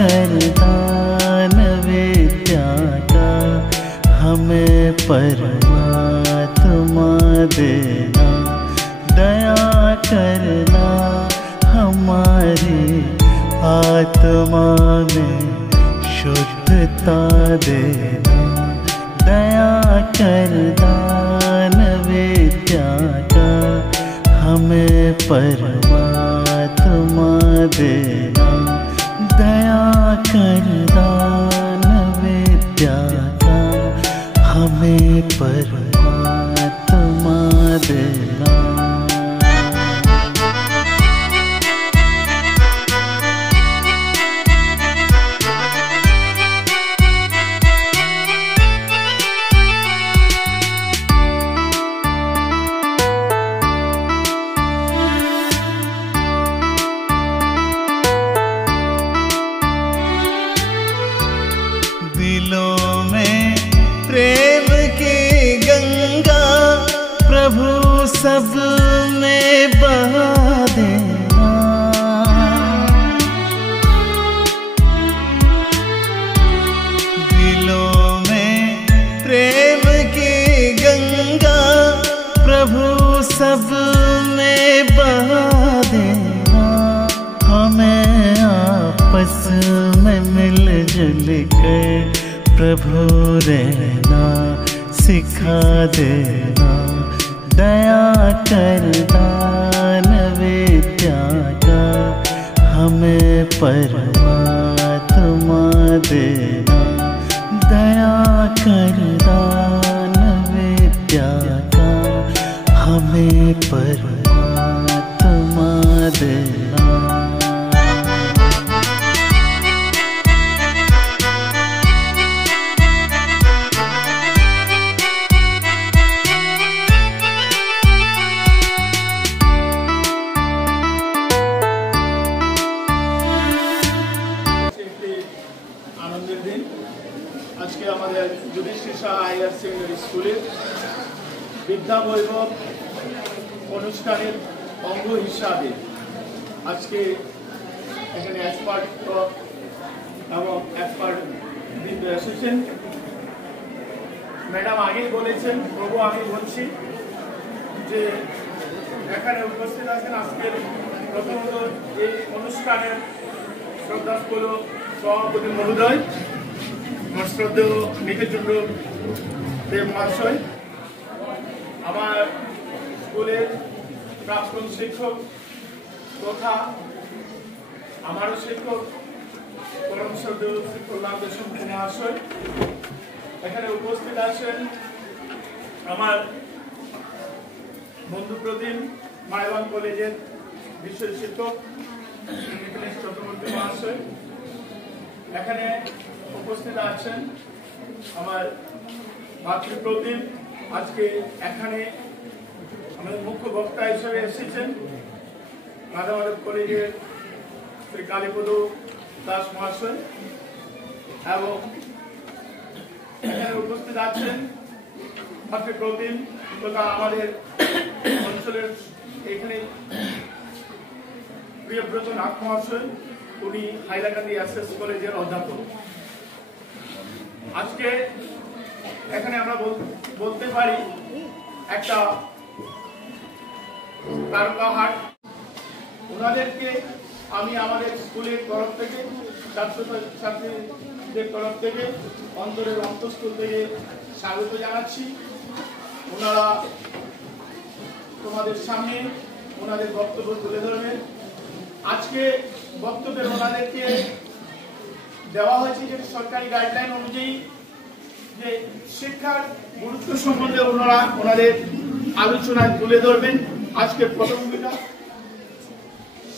कर दान विद्या का हमें परमात्मा देना। दया करना हमारी आत्मा में शुद्धता देना। दया कर दान विद्या का हमें परमात्मा देना। दया कर दान विद्या का हमें परमात्मा देना। दिलों में प्रेम की गंगा प्रभु सब में बहा देना। दिलों में प्रेम की गंगा प्रभु सब में बहा देना। हमें आपस में मिलजुल कर प्रभु रहना सिखा देना। दया कर दान विद्या का हमें परमात्मा देना। दया कर दान विद्या का हमें परमात्मा देना। आज के युधिष्ठिर शाह हायर सेकेंडरी स्कूले विद्या वैभव अनुष्ठानेर अंग हिसाबे आज के एक्सपार्ट एवं एक्सपार्ट बृंद एसेছেন। मैडम आगे बोलेছেন, प्रभु आगे बोलছি যে এখানে উপস্থিত আছেন আজকের প্রথমত এই অনুষ্ঠানের শ্রদ্ধাস্পদ সভাপতি মহোদয় শ্রদ্ধেয় নিকেতচন্দ্র দেব মহাশয়, আমার স্কুলের প্রাক্তন শিক্ষক তথা আমারও শিক্ষক পরম শ্রদ্ধেয় শ্রী কল্যাণ দেশমুখ মহাশয়, এখানে উপস্থিত আছেন আমার বন্ধু প্রতিম মাইবান কলেজের বিষয় শিক্ষক নিখিলেশ চক্রবর্তী মহাশয়, এখানে উপস্থিত আছেন আমার মাতৃপ্রতিম আজকে এখানে আমাদের মুখ্য বক্তা হিসেবে এসেছেন রাধামাধব কলেজের শ্রী কালীপদ দাস মহাশয়, এবং এখানে উপস্থিত আছেন মাতৃপ্রতিম তথা আমাদের অঞ্চলের এখানে প্রিয়ব্রত নাথ মহাশয়, উনি হাইলাকান্দি এসএস কলেজের অধ্যাপক। আজকে এখানে আমরা বলতে পারি একটা তারকাহাট। ওনাদেরকে আমি আমাদের স্কুলের তরফ থেকে ছাত্রছাত্রীদের তরফ থেকে অন্তরের অন্তঃস্থল থেকে স্বাগত জানাচ্ছি। ওনারা তোমাদের সামনে ওনাদের বক্তব্য তুলে ধরবেন। আজকে বক্তব্যে ওনাদেরকে দেওয়া হয়েছে যে সরকারি গাইডলাইন অনুযায়ী যে শিক্ষার গুরুত্ব সম্বন্ধে ওনারা ওনাদের আলোচনায় তুলে ধরবেন। আজকে প্রথম ভূমিকা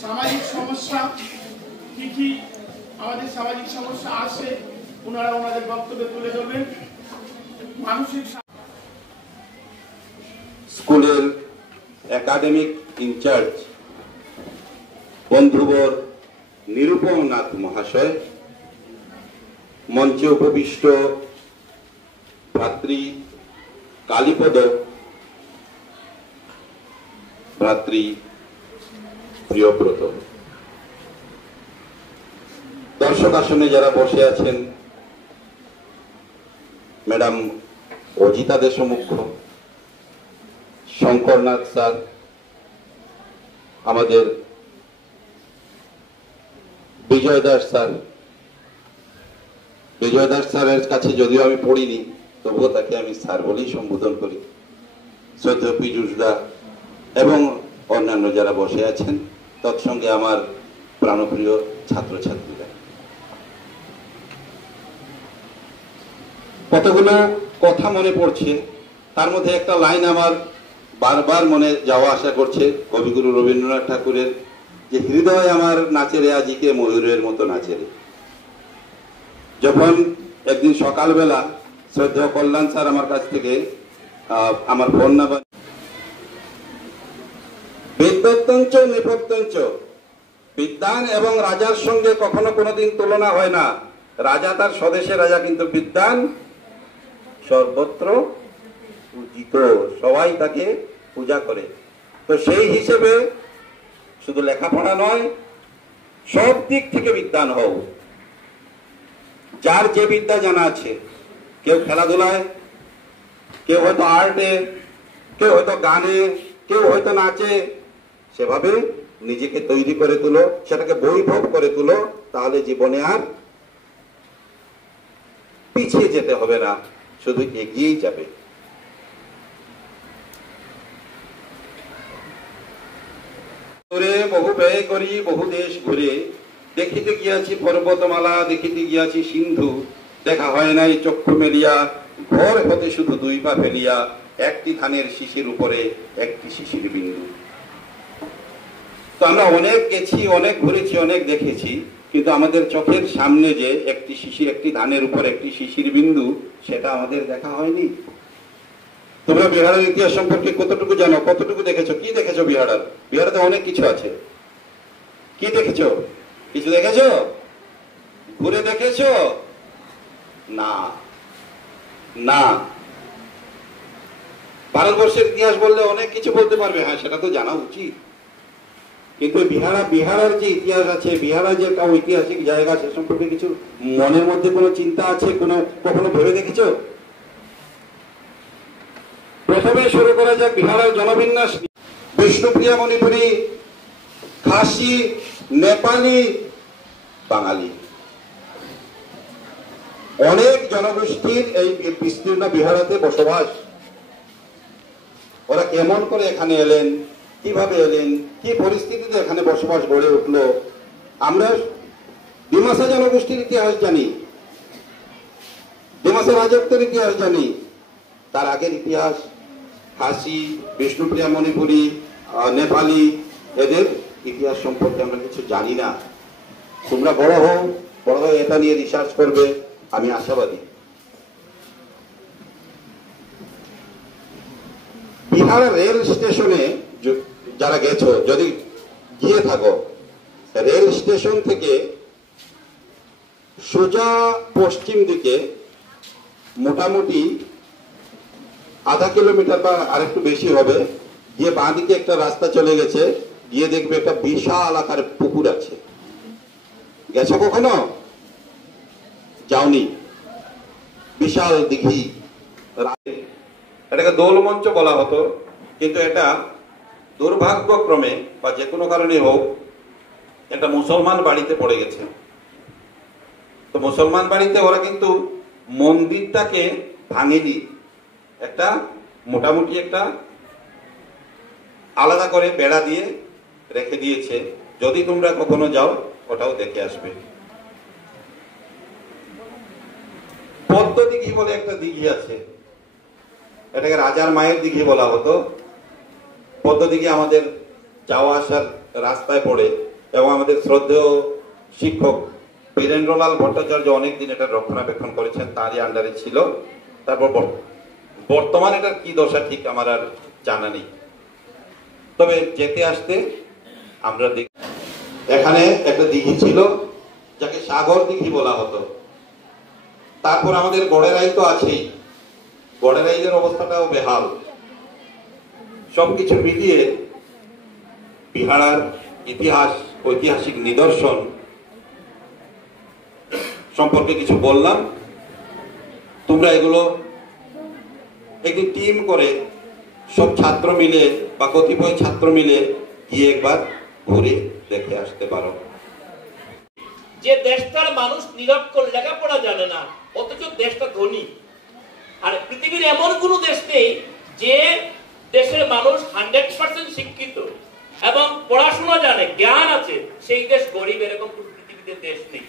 সামাজিক সমস্যা কি কি আমাদের সামাজিক সমস্যা আছে ওনারা ওনাদের বক্তব্যে তুলে ধরবেন। মানসিক স্কুলের একাডেমিক ইনচার্জ বন্ধুবর নিরুপম নাথ মহাশয়, মঞ্চে উপবিষ্ট ভাতৃ কালীপদ, ভাতৃ প্রিয়ব্রত, দর্শক আসনে যারা বসে আছেন, ম্যাডাম অজিতা দেশমুখ্য, শঙ্করনাথ স্যার, আমাদের বিজয় দাস স্যার। বিজয় দাস স্যারের কাছে যদিও আমি পড়িনি, তবুও তাকে আমি স্যার বলেই সম্বোধন করি। শ্রদ্ধেয় পীযূষ দা এবং অন্যান্য যারা বসে আছেন, তৎসঙ্গে আমার প্রাণপ্রিয় ছাত্রছাত্রীরা, কতগুলো কথা মনে পড়ছে। তার মধ্যে একটা লাইন আমার বারবার মনে যাওয়া আসা করছে, কবিগুরু রবীন্দ্রনাথ ঠাকুরের, যে হৃদয় আমার নাচেরে আজিকে ময়ূরের মতো নাচেরে। যখন একদিন সকালবেলা শ্রদ্ধেয় কল্যাণ স্যার আমার কাছ থেকে আমার ফোন নাম্বার, বিদ্বত্তঞ্চ নেপথ্যঞ্চ, বিদ্বান এবং রাজার সঙ্গে কখনো কোনোদিন তুলনা হয় না। রাজা তার স্বদেশে রাজা, কিন্তু বিদ্বান সর্বত্র পূজিত, সবাই তাকে পূজা করে। তো সেই হিসেবে শুধু লেখাপড়া নয়, সব দিক থেকে বিদ্বান হও। যার যে বিদ্যা জানা আছে, কেউ খেলাধুলায়, কেউ হয়তো আর্টে, কেউ হয়তো গানে, কেউ হয়তো নাচে, সেভাবে নিজেকে তৈরি করে তুলো, সেটাকে বৈভব করে তুলো। তাহলে জীবনে আর পিছিয়ে যেতে হবে না, শুধু এগিয়েই যাবে। বহু ব্যয় করি বহু দেশ ঘুরে, দেখিতে গিয়াছি পর্বতমালা, দেখিতে গিয়াছি সিন্ধু, দেখা হয় নাই চক্ষু মেলিয়া, ঘর হতে শুধু দুই পা ফেলিয়া, একটি ধানের শিশির উপরে একটি শিশির বিন্দু। তো আমরা অনেক গেছি, অনেক ঘুরেছি, অনেক দেখেছি, কিন্তু আমাদের চোখের সামনে যে একটি শিশির, একটি ধানের উপর একটি শিশির বিন্দু, সেটা আমাদের দেখা হয়নি। তোমরা বিহারের ইতিহাস সম্পর্কে কতটুকু জানো, কতটুকু দেখেছো, কি দেখেছো? বিহারে অনেক কিছু আছে। কি দেখেছো? কিছু দেখেছো? ঘুরে দেখেছো? না না। ভারতবর্ষের ইতিহাস বললে অনেক কিছু বলতে পারবে, হ্যাঁ সেটা তো জানা উচিত, কিন্তু বিহারের যে ইতিহাস আছে, বিহারের যে ঐতিহাসিক জায়গা, সে সম্পর্কে কিছু মনের মধ্যে কোনো চিন্তা আছে, কখনো ভেবে দেখেছো? প্রথমে শুরু করা যাক বিহারের জনবিন্যাস। বিষ্ণুপ্রিয়া মণিপুরী, খাসি, নেপালি, বাঙালি, অনেক জনগোষ্ঠীর এই বিস্তীর্ণ বিহারেতে বসবাস। ওরা কেমন করে এখানে এলেন, কিভাবে এলেন, কি পরিস্থিতিতে এখানে বসবাস গড়ে উঠলো? আমরা ডিমাসা জনগোষ্ঠীর ইতিহাস জানি, ডিমাসা রাজত্বের ইতিহাস জানি, তার আগের ইতিহাস খাসি, বিষ্ণুপ্রিয়া মণিপুরী, নেপালি, এদের ইতিহাস সম্পর্কে আমরা কিছু জানি না। তোমরা বড় হয়ে এটা নিয়ে রিসার্চ করবে, আমি আশাবাদী। বিহার রেল স্টেশনে যারা গেছো, যদি গিয়ে থাকো, রেল স্টেশন থেকে সোজা পশ্চিম দিকে মোটামুটি আধা কিলোমিটার বা আরেকটু বেশি হবে, গিয়ে বাঁ দিকে একটা রাস্তা চলে গেছে, গিয়ে দেখবে একটা বিশাল আকারের পুকুর আছে। গেছো কখনো? যাওনি? বিশাল দিঘি, এটাকে দোলমঞ্চ বলা হতো, কিন্তু এটা দুর্ভাগ্যক্রমে বা যে কোনো কারণে হোক, একটা মুসলমান বাড়িতে পড়ে গেছে। তো মুসলমান বাড়িতে ওরা কিন্তু মন্দিরটাকে ভাঙেনি, একটা মোটামুটি একটা আলাদা করে বেড়া দিয়ে রেখে দিয়েছে। যদি তোমরা কখনো যাও, ওটাও দেখে আসবে। পদ্ম দিঘি বলে একটা দিঘি আছে, এটাকে রাজার মায়ের দিঘি বলা হতো। পদ্ম দিঘি আমাদের যাওয়া আসার রাস্তায় পড়ে, এবং আমাদের শ্রদ্ধেয় শিক্ষক বীরেন্দ্রলাল ভট্টাচার্য অনেকদিন এটা রক্ষণাবেক্ষণ করেছেন, তারই আন্ডারে ছিল। তারপর বর্তমানে এটার কি দশা ঠিক আমার আর জানা নেই, তবে যেতে আসতে আমরা দেখি। এখানে একটা দিঘি ছিল, যাকে সাগর দিঘি বলা হতো। তারপর আমাদের গড়েরাই তো আছেই, গড়েরাইদের অবস্থাটাও বেহাল। সবকিছু মিলিয়ে বিহারের ইতিহাস, ঐতিহাসিক নিদর্শন সম্পর্কে কিছু বললাম। তোমরা এগুলো একটি টিম করে সব ছাত্র মিলে বা কতিপয় ছাত্র মিলে গিয়ে একবার ঘুরে দেখে আসতে পারো। যে দেশটার মানুষ নিরক্ষর, লেখাপড়া জানে না, অথচ দেশটা ধনী। আর পৃথিবীর এমন কোন দেশ নেই যে দেশের মানুষ 100% শিক্ষিত এবং পড়াশোনা জানে, জ্ঞান আছে, সেই দেশ গরিব। এরকম কোন পৃথিবীতে দেশ নেই।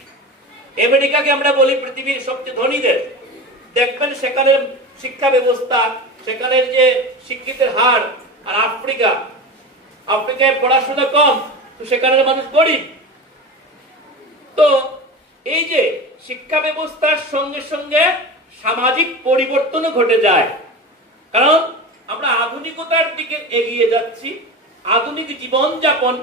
আমেরিকাকে আমরা বলি পৃথিবীর সবচেয়ে ধনী দেশ। দেখবেন সেখানের শিক্ষা ব্যবস্থা, সেখানের যে শিক্ষিতের হার। আর আফ্রিকায় পড়াশোনা কম, তো সেখানের মানুষ গরিব। তো এই যে শিক্ষা ব্যবস্থার সঙ্গে সঙ্গে সামাজিক পরিবর্তনও ঘটে যায়, কারণ আমরা আধুনিকতার দিকে এগিয়ে যাচ্ছি। আধুনিক জীবনযাপন,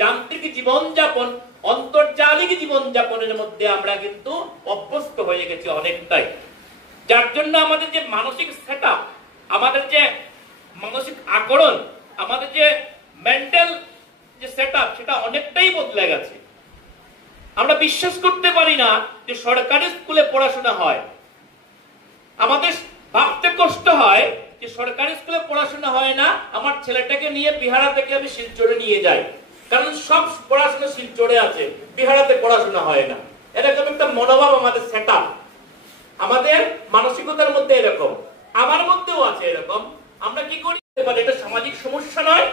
যান্ত্রিক জীবনযাপন, আন্তর্জালিক জীবনযাপনের মধ্যে আমরা কিন্তু অভ্যস্ত হয়ে গেছি অনেকটাই, যার জন্য আমাদের যে মানসিক সেটআপ, আমাদের যে মানসিক আকরণ, আমাদের যে মেন্টাল যে সেটআপ, সেটা অনেকটাই বদলে গেছে। আমরা বিশ্বাস করতে পারি না যে সরকারি স্কুলে পড়াশোনা হয়। আমাদের ভাবতে কষ্ট হয় যে সরকারি স্কুলে পড়াশোনা হয় না, আমার ছেলেটাকে নিয়ে বিহারা থেকে আমি শিলচরে নিয়ে যাই, কারণ সব পড়াশোনা শিলচরে আছে, বিহারাতে পড়াশোনা হয় না। এরকম একটা মনোভাব আমাদের সেটআপ, আমাদের মানসিকতার মধ্যে এরকম, আমার মধ্যেও আছে এরকম। আমরা কি করি? এটা সামাজিক সমস্যা নয়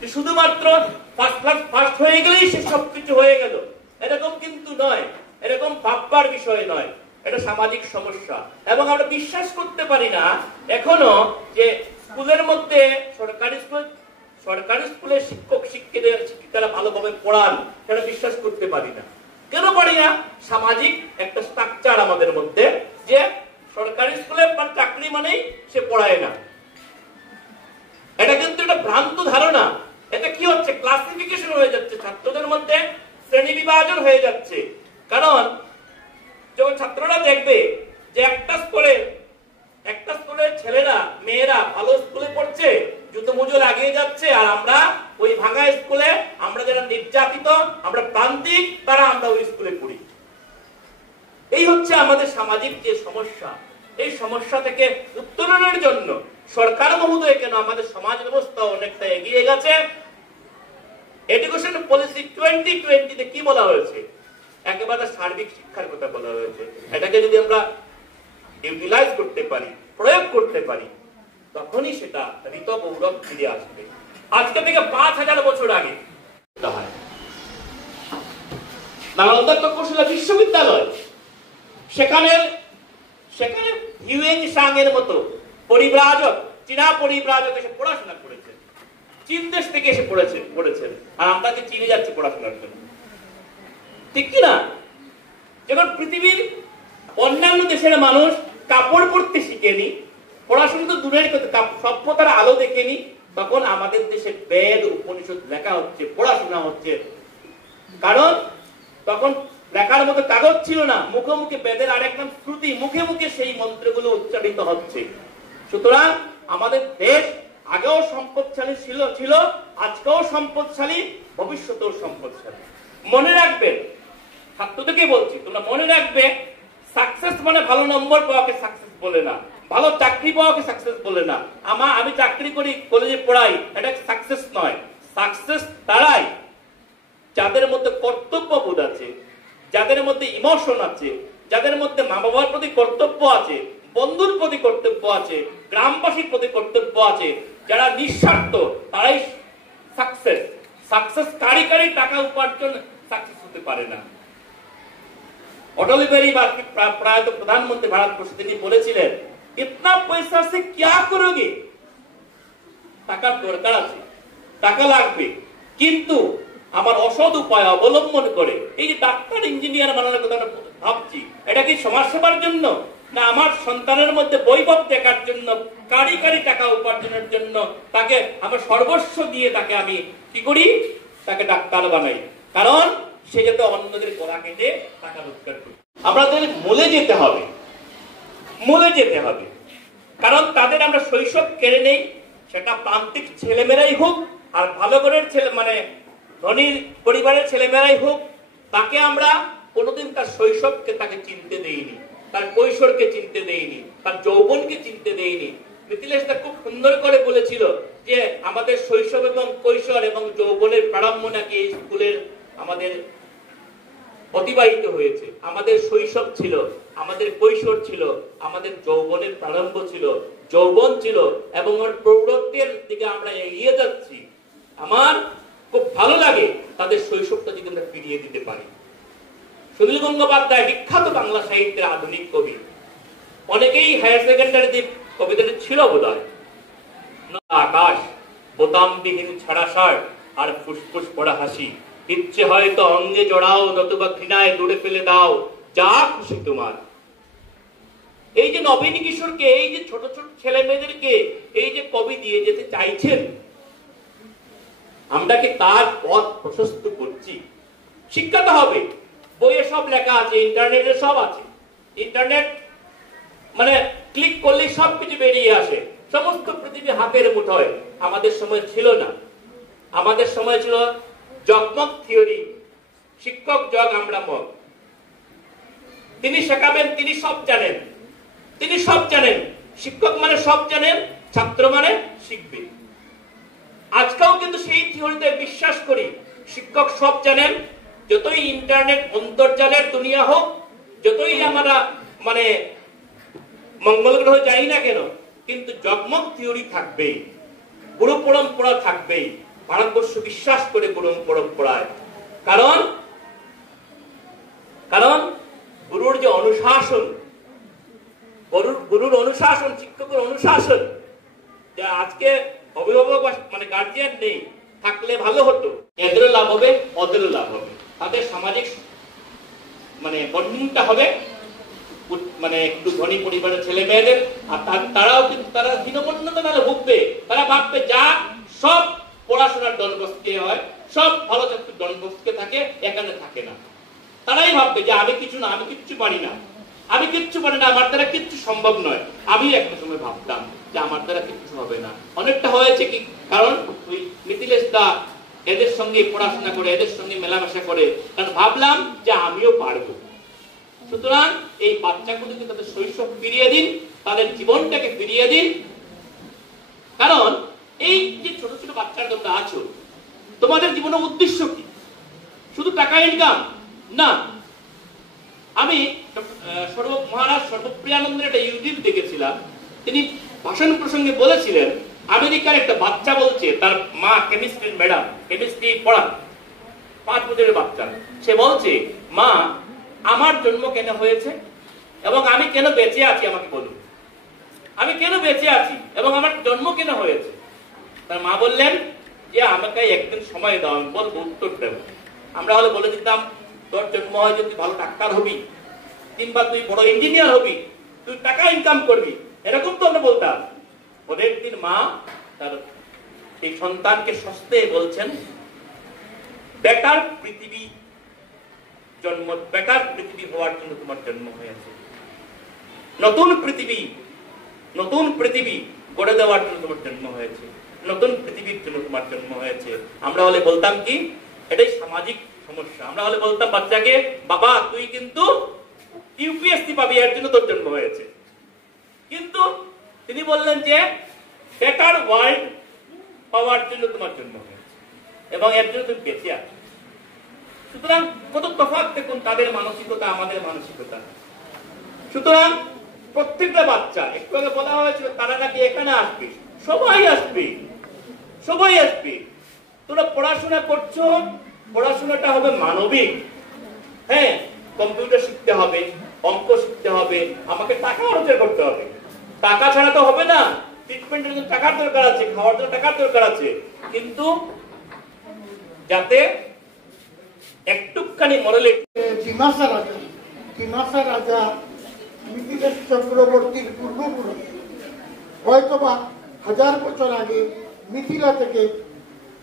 যে শুধুমাত্র ফার্স্ট হয়ে গেলেই সে সবকিছু হয়ে গেল, এরকম কিন্তু নয়, এরকম ভাববার বিষয় নয়, এটা সামাজিক সমস্যা। এবং আমরা বিশ্বাস করতে পারি না এখনো যে স্কুলের মধ্যে সরকারি স্কুলে শিক্ষিকারা ভালোভাবে পড়ান, সেটা বিশ্বাস করতে পারি না। কেন পারি না? সামাজিক একটা স্ট্রাকচার আমাদের মধ্যে, যে সরকারি স্কুলে চাকরি মানেই সে পড়ায় না। এটা কিন্তু একটা ভ্রান্ত ধারণা। এটা কি হচ্ছে? ক্লাসিফিকেশন হয়ে যাচ্ছে, ছাত্রদের মধ্যে শ্রেণী বিভাজন হয়ে যাচ্ছে। কারণ যখন ছাত্ররা দেখবে যে একটা স্কুলে ছেলেরা মেয়েরা ভালো স্কুলে পড়ছে, জুতো মুজো লাগিয়ে যাচ্ছে, আর আমরা ওই ভাঙা স্কুলে, আমরা যারা নির্যাতিত, আমরা প্রান্তিক, তারা আমরা ওই স্কুলে পড়ি। এই হচ্ছে আমাদের সামাজিক যে সমস্যা। এই সমস্যা থেকে উত্তরণের জন্য সরকার মহোদয় কেন আমাদের সমাজ ব্যবস্থা অনেকটা এগিয়ে গেছে। এডুকেশন পলিসি 2020 কি বলা হয়েছে? একেবারে সার্বিক শিক্ষার কথা বলা হয়েছে। এটাকে যদি আমরা ইউটিলাইজ করতে পারি, প্রয়োগ করতে পারি, তখনই সেটা ঋত গৌরব ফিরে আসবে। আজকে থেকে 5000 বছর আগে নালন্দা তক্ষশিলা বিশ্ববিদ্যালয়, সেখানে হিউয়েন সাং এর মতো পরিব্রাজক, চীনা পরিব্রাজক এসে পড়াশোনা করেছেন, চীন দেশ থেকে এসে পড়েছেন, আর আমরা যে চীনে যাচ্ছি পড়াশোনার জন্য, ঠিক কিনা? যখন পৃথিবীর অন্যান্য দেশের মানুষ কাপড় পরতে শিখেনি, পড়াশোনা তো দূরের কথা, সভ্যতার আলো দেখেনি, তখন আমাদের দেশে বেদ উপনিষদ লেখা হচ্ছে, পড়াশোনা হচ্ছে। কারণ তখন লেখার মতো কাগজ ছিল না, মুখে মুখে বেদের আরেক নাম শ্রুতি, মুখে মুখে সেই মন্ত্রগুলো উচ্চারিত হচ্ছে। সুতরাং আমাদের দেশ আগেও সম্পদশালী ছিল, আজকেও সম্পদশালী, ভবিষ্যতেও সম্পদশালী। মনে রাখবে, ছাত্রদেরকে বলছি, তোমরা মনে রাখবে, সাকসেস মানে ভালো নম্বর পাওয়াকে সাকসেস বলে না, ভালো চাকরি পাওয়াকে সাকসেস বলে না। আমি চাকরি করি, কলেজে পড়াই, এটা সাকসেস নয়। সাকসেস তারাই যাদের মধ্যে কর্তব্যবোধ আছে, যাদের মধ্যে ইমোশন আছে, যাদের মধ্যে মা বাবার প্রতি কর্তব্য আছে, বন্ধুর প্রতি কর্তব্য আছে, গ্রামবাসীর প্রতি কর্তব্য আছে, যারা নিঃস্বার্থ, তারাই সাকসেস। কারি টাকা উপার্জন সাকসেস হতে পারে না। অটল বিহারী প্রয়াত প্রধানমন্ত্রী ভারতবর্ষ, তিনি বলেছিলেন, ইতনা পয়সা সে ক্যা করোগে? টাকার দরকার আছে, টাকা লাগবে, কিন্তু আমার অসৎ উপায় অবলম্বন করে, এই যে ডাক্তার ইঞ্জিনিয়ার বানানোর কথা ভাবছি, এটা কি সমাজ সেবার জন্য, না আমার সন্তানের মধ্যে বৈভব দেখার জন্য, কারি টাকা উপার্জনের জন্য তাকে আমার সর্বস্ব দিয়ে তাকে আমি কি করি? তাকে ডাক্তার বানাই, কারণ সে যাতে অন্যদের গলা কেটে টাকা রোজগার করে। আমাদের মূলে যেতে হবে, কারণ তাদের আমরা শৈশব কেড়ে নেই, সেটা প্রান্তিক ছেলেমেয়েরাই হোক আর ভালো ঘরের ছেলে, মানে ধনীর পরিবারের ছেলেমেয়েরাই হোক, তাকে আমরা কোনোদিন তার শৈশবকে তাকে চিনতে দেয়নি, তার কৈশোরকে চিনতে দেয়নি, তার যৌবনকে চিনতে দেয়নি। মিথিলেশ দা খুব সুন্দর করে বলেছিল যে আমাদের শৈশব এবং কৈশোর এবং যৌবনের প্রারম্ভ নাকি এই স্কুলের আমাদের অতিবাহিত হয়েছে। আমাদের শৈশব ছিল, আমাদের কৈশোর ছিল, আমাদের যৌবনের প্রারম্ভ ছিল, যৌবন ছিল এবং ওর প্রৌঢ়ত্বের দিকে আমরা এগিয়ে যাচ্ছি। আমার খুব ভালো লাগে তাদের শৈশবটা যদি আমরা ফিরিয়ে দিতে পারি। সুনীল গঙ্গোপাধ্যায় বিখ্যাত বাংলা সাহিত্যের আধুনিক কবি। অনেকেই হায়ার সেকেন্ডারিতে কবিতাটি ছিল বোধহয়। আকাশ বোতামবিহীন ছাড়া শার্ট আর ফুসফুস পড়া হাসি, ইচ্ছে হয়তো অঙ্গে জড়াও, নতুবা ঘৃণায় দূরে ফেলে দাও, যা খুশি তোমার। এই যে নবীন কিশোরকে, এই যে ছোট ছোট ছেলে মেয়েদেরকে এই যে কবি দিয়ে যেতে চাইছেন, আমরা কি তার পথ প্রশস্ত করছি? শিক্ষাটা হবে, বইয়ে সব লেখা আছে, ইন্টারনেটে সব আছে। ইন্টারনেট মানে ক্লিক করলে সবকিছু বেরিয়ে আসে, সমস্ত পৃথিবী হাতের মুঠোয়। আমাদের সময় ছিল না, আমাদের সময় ছিল জগমগ থিওরি, শিক্ষক জগ আমরা মগ। তিনি শেখাবেন, তিনি সব জানেন, তিনি সব জানেন। শিক্ষক মানে সব জানেন, ছাত্র মানে শিখবে। আজকেও কিন্তু সেই থিওরিতে বিশ্বাস করি, শিক্ষক সব জানেন। যতই ইন্টারনেট অন্তর্জালের দুনিয়া হোক, যতই আমরা মানে মঙ্গল গ্রহ যাই না কেন, কিন্তু জগমগ থিওরি থাকবেই, গুরু পরম্পরা থাকবেই। ভারতবর্ষ বিশ্বাস করে গুরু পরম্পরায়, কারণ কারণ গুরুর যে অনুশাসন, গুরুর অনুশাসন, শিক্ষকের অনুশাসন, যা আজকে অভিভাবক মানে গার্জিয়ান নেই, থাকলে ভালো হতো। এদেরও লাভ হবে, ওদেরও লাভ হবে। তাদের সামাজিক মানে বন্ডিংটা হবে মানে একটু ধনী পরিবারের ছেলে মেয়েদের। আর তারাও কিন্তু তারা দীনবন্ধতা নাহলে ভুগবে। তারা ভাববে যা সব পড়াশোনার ডনবস্কে হয়, সব ভালো ছাত্র ডনবস্কে থাকে, এখানে থাকে না। তারাই ভাববে যে আমি কিছু না, আমি কিচ্ছু পারি না, আমি কিচ্ছু পারি না, আমার দ্বারা কিচ্ছু সম্ভব নয়। আমি একটা সময় ভাবতাম যে আমার দ্বারা কিচ্ছু হবে না। অনেকটা হয়েছে কি, কারণ ওই মিথিলেশ দা এদের সঙ্গে পড়াশোনা করে, এদের সঙ্গে মেলামেশা করে, কারণ ভাবলাম যে আমিও পারবো। সুতরাং এই বাচ্চাগুলোকে তাদের শৈশব ফিরিয়ে দিন, তাদের জীবনটাকে ফিরিয়ে দিন। কারণ এই যে ছোট ছোট বাচ্চারা তোমরা আছো, তোমাদের জীবনের উদ্দেশ্য কি? শুধু টাকা ইনকাম না। আমি মহারাজ সর্বপ্রিয়ানন্দের একটা ইউটিউব দেখেছিলাম, তিনি ভাষণ প্রসঙ্গে বলেছিলেন, আমেরিকার একটা বাচ্চা বলছে, তার মা কেমিস্ট্রির ম্যাডাম, কেমিস্ট্রি পড়ান, 5 বছরের বাচ্চা। সে বলছে, মা আমার জন্ম কেন হয়েছে এবং আমি কেন বেঁচে আছি, আমাকে বলুন, আমি কেন বেঁচে আছি এবং আমার জন্ম কেন হয়েছে। তার মা বললেন যে আমাকে একদিন সময় দাও, আমি বলবো, উত্তর দেব। আমরা হলে বলে দিতাম, তোর জন্ম হয় যে তুই ভালো ডাক্তার হবি, কিংবা তুই বড় ইঞ্জিনিয়ার হবি, তুই টাকা ইনকাম করবি, এরকম তো আমরা বলতাম। পরের দিন মা তার এই সন্তানকে সস্তে বলছেন, বেটার পৃথিবী জন্ম, বেটার পৃথিবী হওয়ার জন্য তোমার জন্ম হয়েছে, নতুন পৃথিবী গড়ে দেওয়ার জন্য তোমার জন্ম হয়েছে, নতুন পৃথিবীর জন্য তোমার জন্ম হয়েছে। আমরা হলে বলতাম কি, এটাই সামাজিক সমস্যা। আমরা হলে বলতাম বাচ্চাকে, বাবা তুই কিন্তু ইউপিএসসি পাবি, এর জন্য তোর জন্ম হয়েছে। কিন্তু তিনি বললেন যে বেটার ওয়ার্ল্ড পাওয়ার জন্য তোমার জন্ম হয়েছে এবং এর জন্য তুমি বেঁচে আছো। সুতরাং কত তফাৎ দেখুন তাদের মানসিকতা, আমাদের মানসিকতা। সুতরাং প্রত্যেকটা বাচ্চা, একটু আগে বলা হয়েছিল তারা নাকি এখানে আসবে, সবাই আসবে, সবাই আসবে। তোমরা পড়াশোনা করছো, পড়াশোনাটা হবে মানবিক। হ্যাঁ, কম্পিউটার শিখতে হবে, অঙ্ক শিখতে হবে, আমাকে টাকা রোজগার করতে হবে। টাকা ছাড়া তো হবে না, ট্রিটমেন্টের জন্য টাকার দরকার আছে, খাওয়ার জন্য টাকার দরকার আছে, কিন্তু যাতে একটুখানি মরলে। ডিমাসা রাজা মিথিলেশ চক্রবর্তীর পূর্বপুরুষ হয়তোবা 1000 বছর আগে মিথিলা থেকে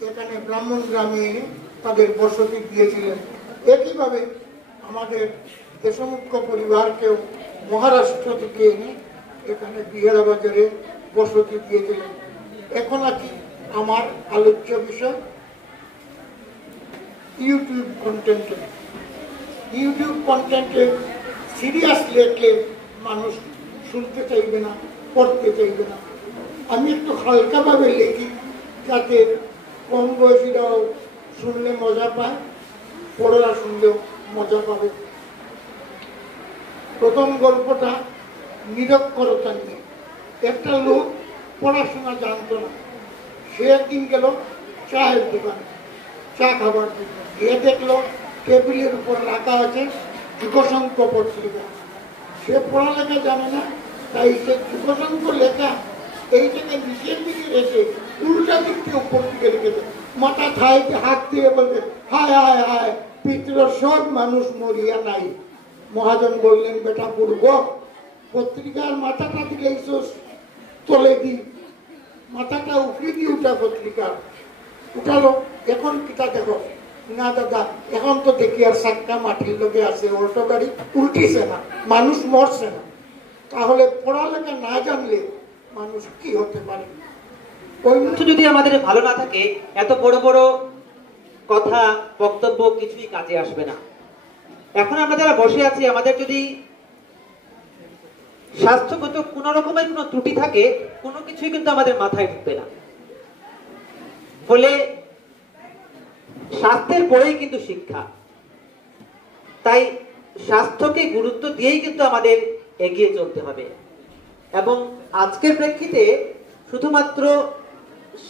এখানে ব্রাহ্মণ গ্রামে এনে তাদের বসতি দিয়েছিলেন। একইভাবে আমাদের দেশমুখ্য পরিবারকেও মহারাষ্ট্র থেকে এনে এখানে বিহারা বাজারে বসতি দিয়েছিলেন। এখন আছি আমার আলোচ্য বিষয় ইউটিউব কন্টেন্টে। ইউটিউব কন্টেন্টে সিরিয়াস লেখলে মানুষ শুনতে চাইবে না, পড়তে চাইবে না। আমি একটু হালকাভাবে লিখি যাতে কম বয়সীরাও শুনলে মজা পায়, বড়রা শুনলেও মজা পাবে। প্রথম গল্পটা নিরক্ষরতা নিয়ে। একটা লোক পড়াশোনা জানতো না, সে একদিন গেল চায়ের দোকানে চা খাবার জন্য। গিয়ে দেখলো টেবিলের উপর রাখা আছে যুগসংখ্য পত্রিকা। সে পড়ালেখা জানে না, তাই সে যুগসংখ্য লেখা এইটাকে নিচের দিকে রেখে উল্টা দিক থেকে উপর দিকে রেখেছে। মাথা থাইতে হাত দিয়ে বলতে, হায় হায় হায়, পিতৃ সব মানুষ মরিয়া নাই। মহাজন বললেন, বেটা পূর্ব পত্রিকার মাথাটা দিলে তোলে দি, মাথাটা উঠে দিয়ে উঠা পত্রিকা উঠালো। এখন কিতা দেখো না দাদা, এখন তো দেখি আর সাক্কা মাটির লোকে আছে, উল্টো গাড়ি উল্টিছে না, মানুষ মরছে না। তাহলে পড়ালেখা না জানলে মানুষ কি হতে পারে? যদি আমাদের ভালো না থাকে, এত বড় বড় কথা বক্তব্য কিছুই কাজে আসবে না। এখন আমরা যারা বসে আছি, আমাদের যদি স্বাস্থ্যগত কোন রকমের কোন ত্রুটি থাকে, কোনো কিছুই কিন্তু আমাদের মাথায় ঢুকবে না। ফলে স্বাস্থ্যের পরেই কিন্তু শিক্ষা। তাই স্বাস্থ্যকে গুরুত্ব দিয়েই কিন্তু আমাদের এগিয়ে চলতে হবে। এবং আজকের প্রেক্ষিতে শুধুমাত্র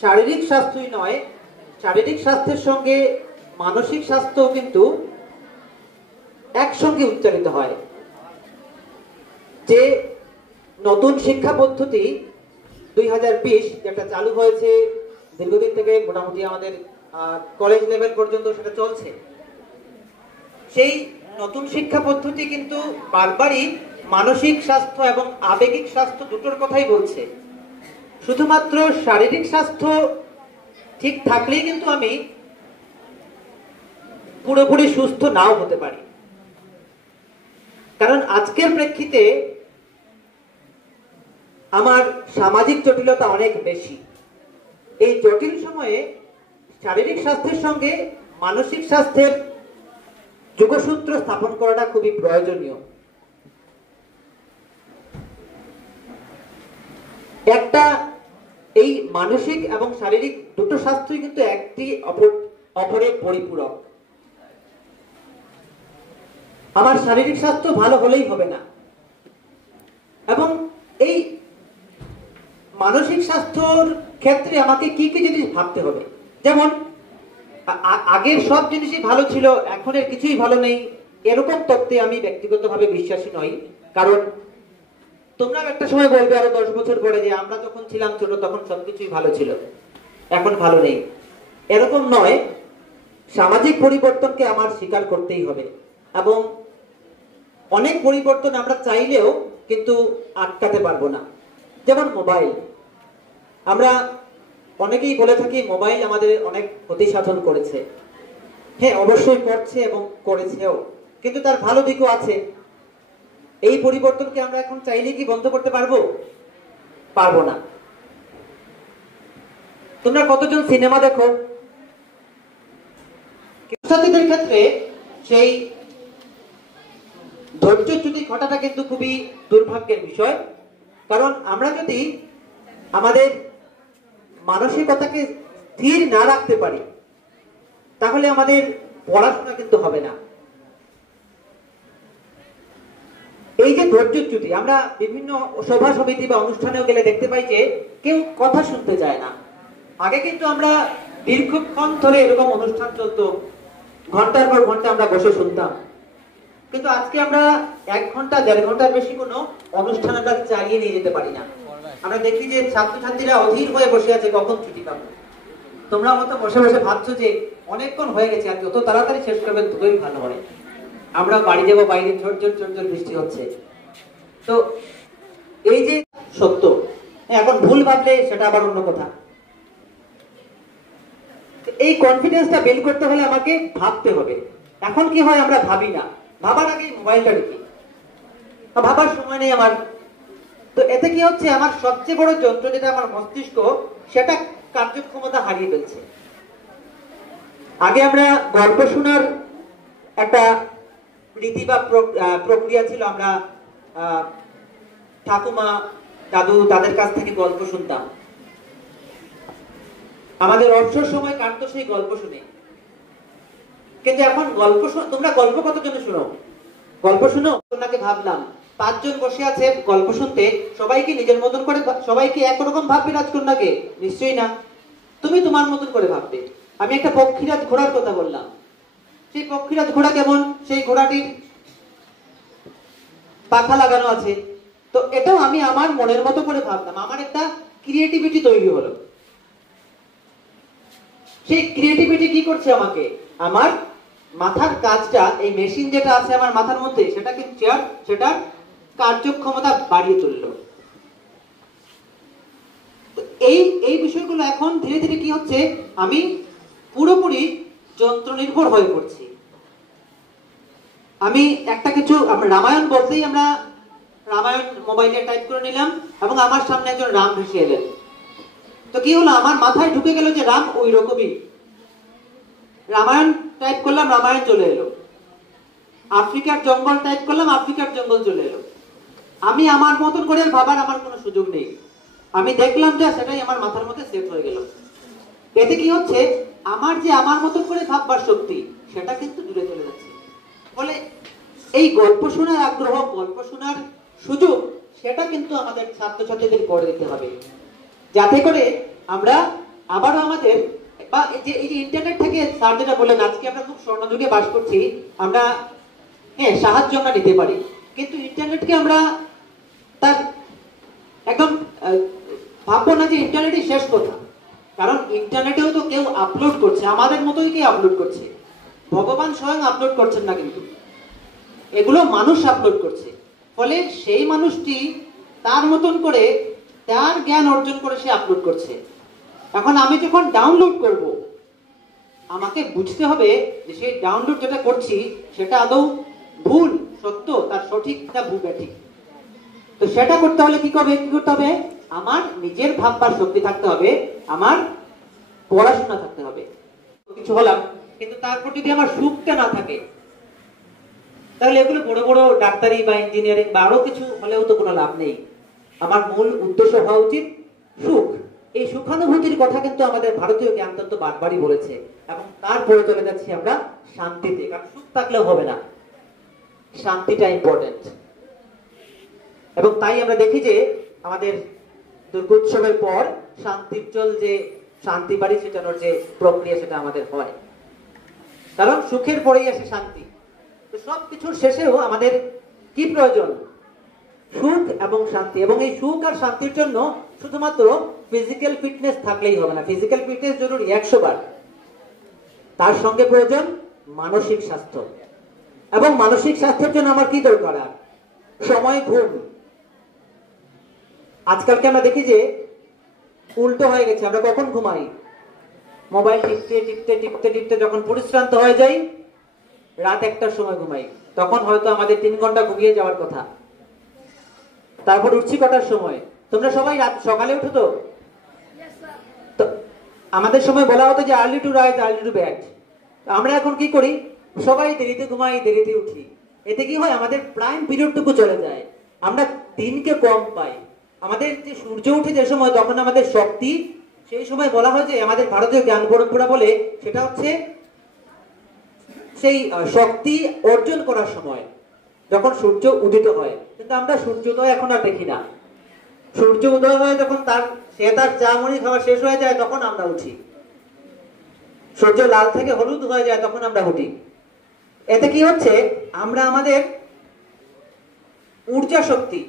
শারীরিক স্বাস্থ্যই নয়, শারীরিক স্বাস্থ্যের সঙ্গে মানসিক স্বাস্থ্য কিন্তু একসঙ্গে উচ্চারিত হয়। যে নতুন শিক্ষা পদ্ধতি 2020 যেটা চালু হয়েছে দীর্ঘদিন থেকে, মোটামুটি আমাদের কলেজ লেভেল পর্যন্ত সেটা চলছে, সেই নতুন শিক্ষা পদ্ধতি কিন্তু বারবারই মানসিক স্বাস্থ্য এবং আবেগিক স্বাস্থ্য দুটোর কথাই বলছে। শুধুমাত্র শারীরিক স্বাস্থ্য ঠিক থাকলেই কিন্তু আমি পুরোপুরি সুস্থ নাও হতে পারি। কারণ আজকের প্রেক্ষিতে আমার সামাজিক জটিলতা অনেক বেশি। এই জটিল সময়ে শারীরিক স্বাস্থ্যের সঙ্গে মানসিক স্বাস্থ্যের যোগসূত্র স্থাপন করাটা খুবই প্রয়োজনীয়। একটা এই মানসিক এবং শারীরিক দুটো স্বাস্থ্যই কিন্তু একটি অপরের পরিপূরক। আমার শারীরিক স্বাস্থ্য ভালো হলেই হবে না, এবং এই মানসিক স্বাস্থ্যর ক্ষেত্রে আমাকে কি কি জিনিস ভাবতে হবে। যেমন আগের সব জিনিসই ভালো ছিল, এখনের কিছুই ভালো নেই, এরকম তত্ত্বে আমি ব্যক্তিগতভাবে বিশ্বাসী নই। কারণ তোমরা একটা সময় বলবে আরো 10 বছর পরে যে আমরা যখন ছিলাম ছোট তখন সবকিছুই ভালো ছিল, এখন ভালো নেই। এরকম নয়, সামাজিক পরিবর্তনকে আমার স্বীকার করতেই হবে। এবং অনেক পরিবর্তন আমরা চাইলেও কিন্তু আটকাতে পারবো না। যেমন মোবাইল, আমরা অনেকেই বলে থাকি মোবাইল আমাদের অনেক ক্ষতি সাধন করেছে। হ্যাঁ, অবশ্যই করছে এবং করেছেও, কিন্তু তার ভালো দিকও আছে। এই পরিবর্তনকে আমরা এখন চাইলে কি বন্ধ করতে পারবো? পারবো না। তোমরা কতজন সিনেমা দেখো? ছাত্রীদের ক্ষেত্রে সেই ধৈর্যচ্যুতি ঘটাটা কিন্তু খুবই দুর্ভাগ্যের বিষয়। কারণ আমরা যদি আমাদের মানসিকতাকে স্থির না রাখতে পারি, তাহলে আমাদের পড়াশোনা কিন্তু হবে না। এই যে ধৈর্যচ্যুতি, আমরা বিভিন্ন সভা সমিতি বা অনুষ্ঠানেও গেলে দেখতে পাই যে কেউ কথা শুনতে চায় না। আগে কিন্তু আমরা দীর্ঘক্ষণ ধরে এরকম অনুষ্ঠান চলতো, ঘন্টার পর ঘন্টা আমরা বসে শুনতাম। কিন্তু আজকে আমরা 1 ঘন্টা 1.5 ঘন্টার বেশি কোনো অনুষ্ঠান আমরা চালিয়ে নিয়ে যেতে পারি না। আমরা দেখি যে ছাত্রছাত্রীরা অধীর হয়ে বসে আছে কখন ছুটি পাবো। তোমরা হয়তো বসে বসে ভাবছো যে অনেকক্ষণ হয়ে গেছে, আর যত তাড়াতাড়ি শেষ করবেন ততই ভালো হয়। আমরা বাড়ি যাবো, বাইরে ঝরঝর ঝরঝর বৃষ্টি হচ্ছে। তো এই যে সত্য, এখন ভুল ভাবলে সেটা আবার অন্য কথা। এই কনফিডেন্সটা বিল্ড করতে হলে আমাকে ভাবতে হবে। এখন কি হয়, আমরা ভাবি না, ভাবার আগে মোবাইলটা রেখি, ভাবার সময় নেই আমার। তো এতে কি হচ্ছে, আমার সবচেয়ে বড় যন্ত্র যেটা আমার মস্তিষ্ক, সেটা কার্যক্ষমতা হারিয়ে ফেলছে। আগে আমরা গল্প শোনার একটা রীতি বা প্রক্রিয়া ছিল, আমরা ঠাকুমা দাদু তাদের কাছ থেকে গল্প শুনতাম। আমাদের অবসর সময় কাটতো সেই গল্প শুনে। কিন্তু এখন তোমরা গল্প কতজন শুনো? গল্প শুনো? তোমাকে ভাবলাম 5 জন বসে আছে গল্প শুনতে, সবাই কি নিজের মতন করে, সবাই কি একরকম ভাববে রাজকন্যাকে? নিশ্চয়ই না। তুমি তোমার মতন করে ভাববে। আমি একটা পক্ষীরাজ ঘোড়ার কথা বললাম। সেই পক্ষীরাজ ঘোড়া কেমন? সেই ঘোড়াটির পাখা লাগানো আছে। তো এটাও আমি আমার মনের মতো করে ভাবলাম, আমার একটা ক্রিয়েটিভিটি তৈরি হলো। সেই ক্রিয়েটিভিটি কি করছে আমাকে? আমার মাথার কাজটা, এই মেশিন যেটা আছে আমার মাথার মধ্যে, সেটার কার্যক্ষমতা বাড়িয়ে তুললো। এই বিষয়গুলো এখন ধীরে ধীরে কি হচ্ছে, আমি পুরোপুরি যন্ত্র নির্ভর হয়ে পড়ছি। আমি একটা কিছু, আমরা রামায়ণ বলতেই আমরা রামায়ণ মোবাইলে টাইপ করে নিলাম এবং আমার সামনে একজন রাম ভেসে এলেন। তো কি হলো, আমার মাথায় ঢুকে গেল যে রাম ওই রকমই। রামায়ণ টাইপ করলাম, রামায়ণ চলে এলো। আফ্রিকার জঙ্গল টাইপ করলাম, আফ্রিকার জঙ্গল চলে এলো। আমি আমার মতন করে ভাবার আমার কোনো সুযোগ নেই। আমি দেখলাম যে সেটাই আমার মাথার মধ্যে সেট হয়ে গেল। এতে কি হচ্ছে, আমার যে আমার মতন করে ভাববার শক্তি, সেটা কিন্তু দূরে চলে যাচ্ছে। ফলে এই গল্প শোনার আগ্রহ, গল্প শোনার সুযোগ, সেটা কিন্তু আমাদের ছাত্রছাত্রীদের করে দিতে হবে, যাতে করে আমরা আবারও আমাদের, বা এই যে ইন্টারনেট থেকে স্যার যেটা বললেন, আজকে আমরা খুব স্বর্ণযুগে বাস করছি, আমরা সাহায্য আমরা নিতে পারি, কিন্তু ইন্টারনেটকে আমরা তার একদম ভাববো না যে ইন্টারনেটই শেষ কথা। কারণ ইন্টারনেটেও তো কেউ আপলোড করছে, আমাদের মতোই কেউ আপলোড করছে। ভগবান স্বয়ং আপলোড করছেন না, কিন্তু এগুলো মানুষ আপলোড করছে। ফলে সেই মানুষটি তার মতন করে তার জ্ঞান অর্জন করে সে আপলোড করছে। এখন আমি যখন ডাউনলোড করব, আমাকে বুঝতে হবে যে সেই ডাউনলোড যেটা করছি সেটা আদৌ ভুল সত্য, তার সঠিক না ভুল ব্যাঠিক। তো সেটা করতে হলে কি করতে হবে, আমার নিজের ভাববার শক্তি থাকতে হবে, আমার পড়াশোনা থাকতে হবে। কিছু হলাম, কিন্তু তারপর যদি আমার সুখটা না থাকে, তাহলে এগুলো বড় বড় ডাক্তারি বা ইঞ্জিনিয়ারিং বা আরো কিছু হলেও তো কোনো লাভ নেই। আমার মূল উদ্দেশ্য হওয়া উচিত সুখ। এই সুখানুভূতির কথা কিন্তু আমাদের ভারতীয় জ্ঞানতত্ত্ব বারবারই বলেছে, এবং তারপরে চলে যাচ্ছি আমরা শান্তিতে। কারণ সুখ থাকলেও হবে না, শান্তিটা ইম্পর্টেন্ট। এবং তাই আমরা দেখি যে আমাদের দুর্গোৎসবের পর শান্তির জল, যে শান্তি বাড়ি ছিটানোর যে প্রক্রিয়া, সেটা আমাদের হয়। কারণ সুখের পরেই আসে শান্তি। তো সবকিছুর শেষেও আমাদের কি প্রয়োজন? সুখ এবং শান্তি। এবং এই সুখ আর শান্তির জন্য শুধুমাত্র ফিজিক্যাল ফিটনেস থাকলেই হবে না। ফিজিক্যাল ফিটনেস জরুরি 100 বার, তার সঙ্গে প্রয়োজন মানসিক স্বাস্থ্য। এবং মানসিক স্বাস্থ্যের জন্য আমার কি দরকার? সময়, ঘুম। আজকালকে আমরা দেখি যে উল্টো হয়ে গেছে। আমরা কখন ঘুমাই? মোবাইল টিপতে টিপতে টিপতে টিপতে যখন পরিশ্রান্ত হয়ে যাই, রাত 1টার সময় ঘুমাই। তখন হয়তো আমাদের 3 ঘন্টা ঘুমিয়ে যাওয়ার কথা। তারপর উঠছি কটার সময়? তোমরা সবাই সকালে উঠো তো? আমাদের সময় বলা হতো যে early to rise early two bad. আমরা এখন কি করি? সবাই দেরিতে ঘুমাই, দেরিতে উঠি। এতে কি হয়? আমাদের প্রাইম পিরিয়ডটুকু চলে যায়, আমরা দিনকে কম পাই। আমাদের যে সূর্য উঠে যে সময়, তখন আমাদের শক্তি, সেই সময় বলা হয় যে আমাদের ভারতীয় জ্ঞান পরম্পরা বলে, সেটা হচ্ছে সেই শক্তি অর্জন করার সময়, যখন সূর্য উদিত হয়। কিন্তু আমরা সূর্যোদয় এখন আর দেখি না। সূর্য উদয় হয়ে যখন তার চা মুড়ি খাওয়া শেষ হয়ে যায়, তখন আমরা উঠি। সূর্য লাল থেকে হলুদ হয়ে যায়, তখন আমরা উঠি। এতে কি হচ্ছে? আমরা আমাদের ঊর্জা শক্তি,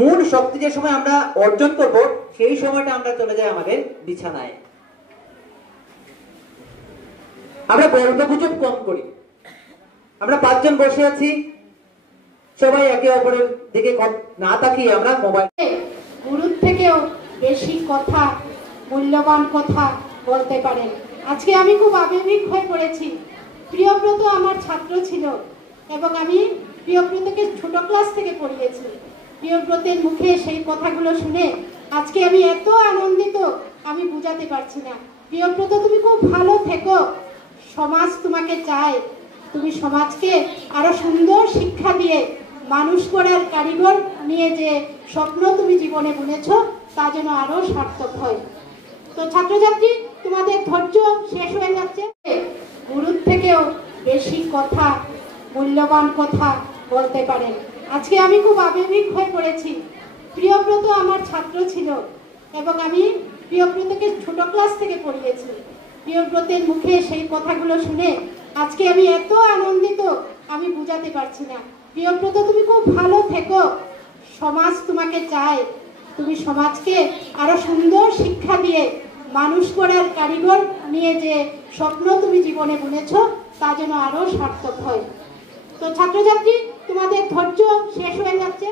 মূল শক্তি যে সময় আমরা অর্জন করব, সেই সময়টা আমরা চলে যাই আমাদের বিছানায়। আমরা গল্প গুজব কম করি। আমরা 5 জন বসে আছি, সবাই একে অপরের দিকে না তাকিয়ে আমরা মোবাইল। গুরুর থেকেও বেশি কথা, মূল্যবান কথা বলতে পারেন। আজকে আমি খুব আবেগিক হয়ে পড়েছি। প্রিয়ব্রত আমার ছাত্র ছিল এবং আমি প্রিয়ব্রতকে ছোট ক্লাস থেকে পড়িয়েছি। প্রিয়ব্রতের মুখে সেই কথাগুলো শুনে আজকে আমি এত আনন্দিত, আমি বুঝাতে পারছি না। প্রিয়ব্রত, তুমি খুব ভালো থেকো, সমাজ তোমাকে চায়। তুমি সমাজকে আরো সুন্দর শিক্ষা দিয়ে মানুষ করার কারিগর নিয়ে যে স্বপ্ন তুমি জীবনে বুনেছ তা যেন আরো সার্থক হয়। তো ছাত্রছাত্রী, তোমাদের ধৈর্য শেষ হয়ে যাচ্ছে। গুরুর থেকেও বেশি কথা, মূল্যবান কথা বলতে পারেন। আজকে আমি খুব আবেগিক হয়ে পড়েছি। প্রিয়ব্রত আমার ছাত্র ছিল এবং আমি প্রিয়ব্রতকে ছোট ক্লাস থেকে পড়িয়েছি। প্রিয়ব্রতের মুখে সেই কথাগুলো শুনে আজকে আমি এত আনন্দিত, আমি বুঝাতে পারছি না। প্রিয়ব্রত, তুমি খুব ভালো থেকো, সমাজ তোমাকে চায়। তুমি সমাজকে আরো সুন্দর শিক্ষা দিয়ে মানুষ করার কারিগর নিয়ে যে স্বপ্ন তুমি জীবনে বুনেছ তা যেন আরো সার্থক হয়। তো ছাত্রছাত্রী, তোমাদের ধৈর্য শেষ হয়ে যাচ্ছে।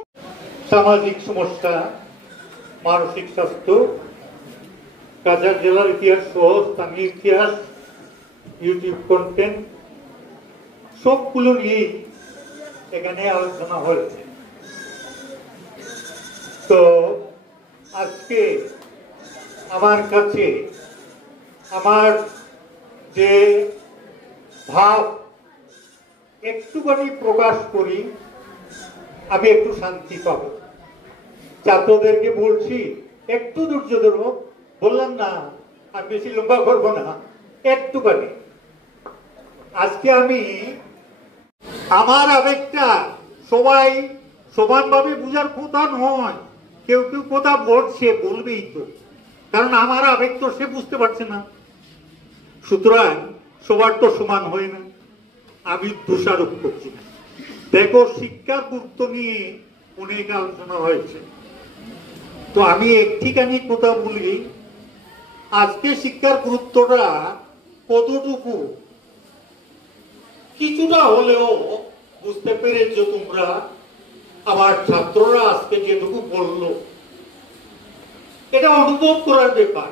সামাজিক সমস্যা, মানসিক স্বাস্থ্য, কাছাড় জেলার ইতিহাস সহ স্থানীয় ইতিহাস, ইউটিউব কন্টেন্ট সবগুলো নিয়েই এখানে আলোচনা হয়েছে। তো আজকে আমার কাছে আমার যে ভাব একটুখানি প্রকাশ করি, আমি একটু শান্তি পাবো। ছাত্রদেরকে বলছি একটু ধৈর্য ধরো, বললাম না আর বেশি লম্বা করবো না, একটুখানি। আজকে আমি আমার আবেগটা সবাই সমানভাবে বুঝার কথা নয়, কেউ কেউ কথা বলছে, বলবেই তো, কারণ আমার আবেগ তো সে বুঝতে পারছে না। সুতরাং সবার তো সমান হয় না, আমি দোষারোপ করছি না। দেখো, শিক্ষার গুরুত্ব নিয়ে অনেক আলোচনা হয়েছে, তো আমি একটিখানি কথা বলি। আজকে শিক্ষার গুরুত্বটা কতটুকু কিছুটা হলেও বুঝতে পেরেছ তোমরা। আমার ছাত্ররা আজকে যেটুকু বললো, এটা অনুভব করার ব্যাপার।